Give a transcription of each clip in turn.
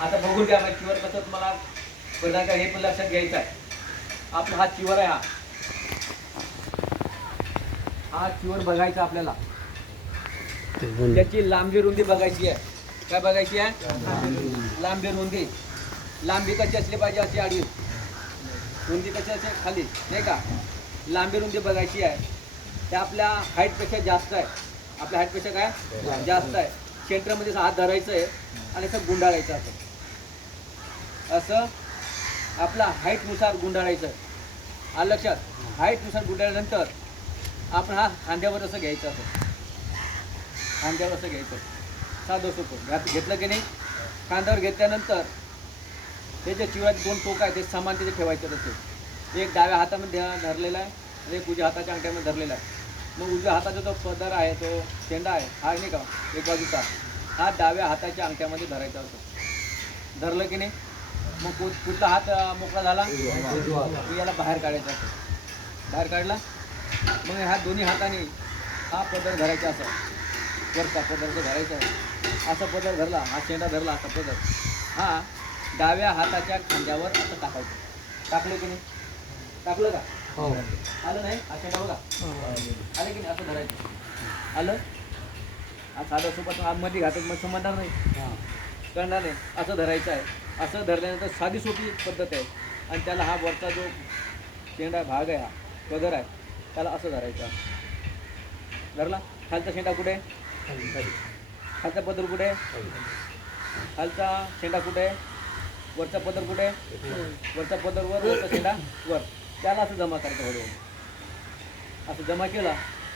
आता बघून घ्या मग चिवर कसं तुम्हाला प्रदान करा हे पण लक्षात घ्यायचं आहे. आपला हा चिवर आहे, हा चिवर बघायचा आपल्याला. त्याची लांबी रुंदी बघायची आहे. काय बघायची आहे? लांबी रुंदी. लांबी कशी असली पाहिजे? अशी आडवी. रुंदी कशी असते? खाली, नाही का? लांबी रुंदी बघायची आहे. ते आपल्या हाईटपेक्षा जास्त आहे. आपल्या हाईटपेक्षा काय जास्त आहे. सेंटरमध्ये हात धरायचं आहे आणि असं गुंडाळायचं. असं आपला हाईटनुसार गुंडाळायचं. आलं लक्षात? हाईटनुसार गुंडाळल्यानंतर आपण हा खांद्यावर असं घ्यायचं. असं खांद्यावर असं घ्यायचं. साधं सोपं घेतलं की नाही. खांद्यावर घेतल्यानंतर ते जे चिवराचे 2 टोक आहे ते समान तिथे ठेवायचे तसे. एक डाव्या हातामध्ये धरलेला आहे आणि एक उजव्या हाताच्या अंगठ्यामध्ये धरलेला आहे. मग उजव्या हाताचा जो पदर आहे, तो शेंडा आहे, हा नाही का एक बाजूचा, हा डाव्या हाताच्या अंगठ्यामध्ये धरायचा असतो. धरलं की नाही. मग कुठला हात मोकळा झाला, याला बाहेर काढायचा असतो. बाहेर काढला मग ह्या दोन्ही हाताने हा पदर धरायचा. असं वरचा पदर जो धरायचा आहे, असा पदर धरला, हा शेंडा धरला, असा पदर हा डाव्या हाताच्या खांद्यावर असं टाकायचं. टाकलं की नाही? टाकलं का? आलं नाही? हा शेंडा बघा आलं की नाही? असं धरायचं. आलं? साधं सोबत मध्ये घातलं मग समजणार नाही, कळणार नाही. असं धरायचं आहे. असं धरल्यानंतर साधी सोपी पद्धत आहे. आणि त्याला हा वरचा जो शेंडा भाग आहे, हा पदर आहे, त्याला असं धरायचं. धरला. खालचा शेंडा कुठे? खालचा पदर कुठे? खालचा शेंडा कुठे? वरचा पदर कुठे? वरचा पदर वर, वरचा शेंडा वर. त्याला असं जमा करायचं. हळूहळू असं जमा केला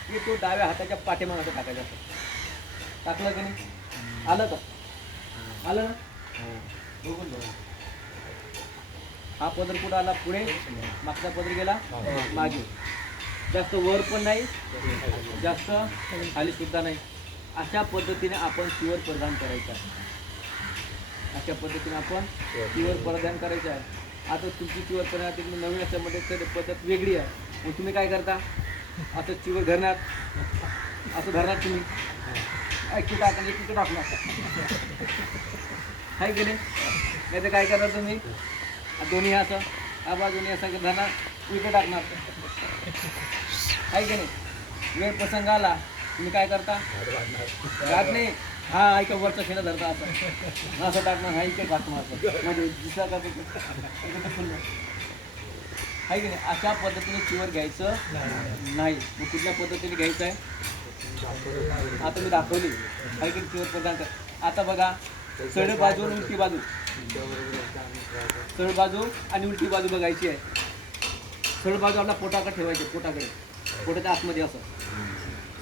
की तो डाव्या हाताच्या पाठीमागे असं टाकायचं. असं टाकलं की नाही? आलं का? आलं ना? बघून बघा. हा पदर कुठं आला? पुढे. मागचा पदर गेला मागे. जास्त वर पण नाही, जास्त खाली सुद्धा नाही. अशा पद्धतीने आपण चिवर प्रदान करायचं आहे. अशा पद्धतीने आपण चिवर प्रदान करायचं आहे. आता तुमची चिवर करण्यात नवीन असल्यामध्ये तर पद्धत वेगळी आहे. मग तुम्ही काय करता? असं चिवर धरणार, असं धरणार तुम्ही. ऐकू टाकणार, एक टाकणार आहे की नाही? नाही तर काय करणार तुम्ही? दोन्ही असं हा बाजूने असं धरणार, इकडे टाकणार आहे की नाही? वेळ प्रसंग आला तुम्ही काय करता? घात नाही. हा ऐका वरचा शेंडा धरता, असं असं टाकणार, हा इकडे टाकणार म्हणजे दुसरा का आहे की नाही? अशा पद्धतीने चिवर घ्यायचं नाही. मग कुठल्या पद्धतीने घ्यायचं आहे? आता मी दाखवली आहे की चिवर प्रदान कर. आता बघा, सरळ बाजू आणि उलटी बाजू. सरळ बाजू आणि उलटी बाजू बघायची आहे. सरळ बाजू आपल्या पोटाकडे ठेवायची. पोटाकडे, पोटाच्या आतमध्ये. असं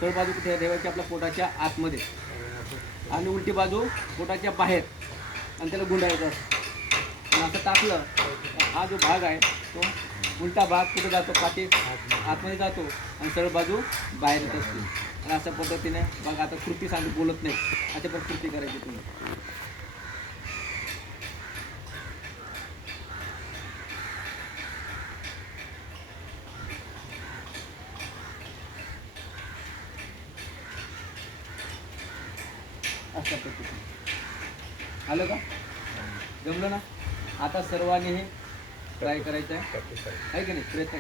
सरळ बाजू कुठे ठेवायची? आपल्या पोटाच्या आतमध्ये. आणि उलटी बाजू पोटाच्या बाहेर. आणि त्याला गुंडाळायचं असं. असं टाकलं हा जो भाग आहे तो उलटा भाग कुठे जातो? पाठी आतमध्ये जातो आणि सरळ बाजू बाहेर येत असते. आणि अशा पद्धतीने बघा. आता कृती सांगू बोलत नाही, अशा पण कृती करायची तुम्ही. अशा पद्धतीने आलं का? जमलं ना? आता सर्वांनी हे ट्राय करायचं आहे की नाही? प्रयत्न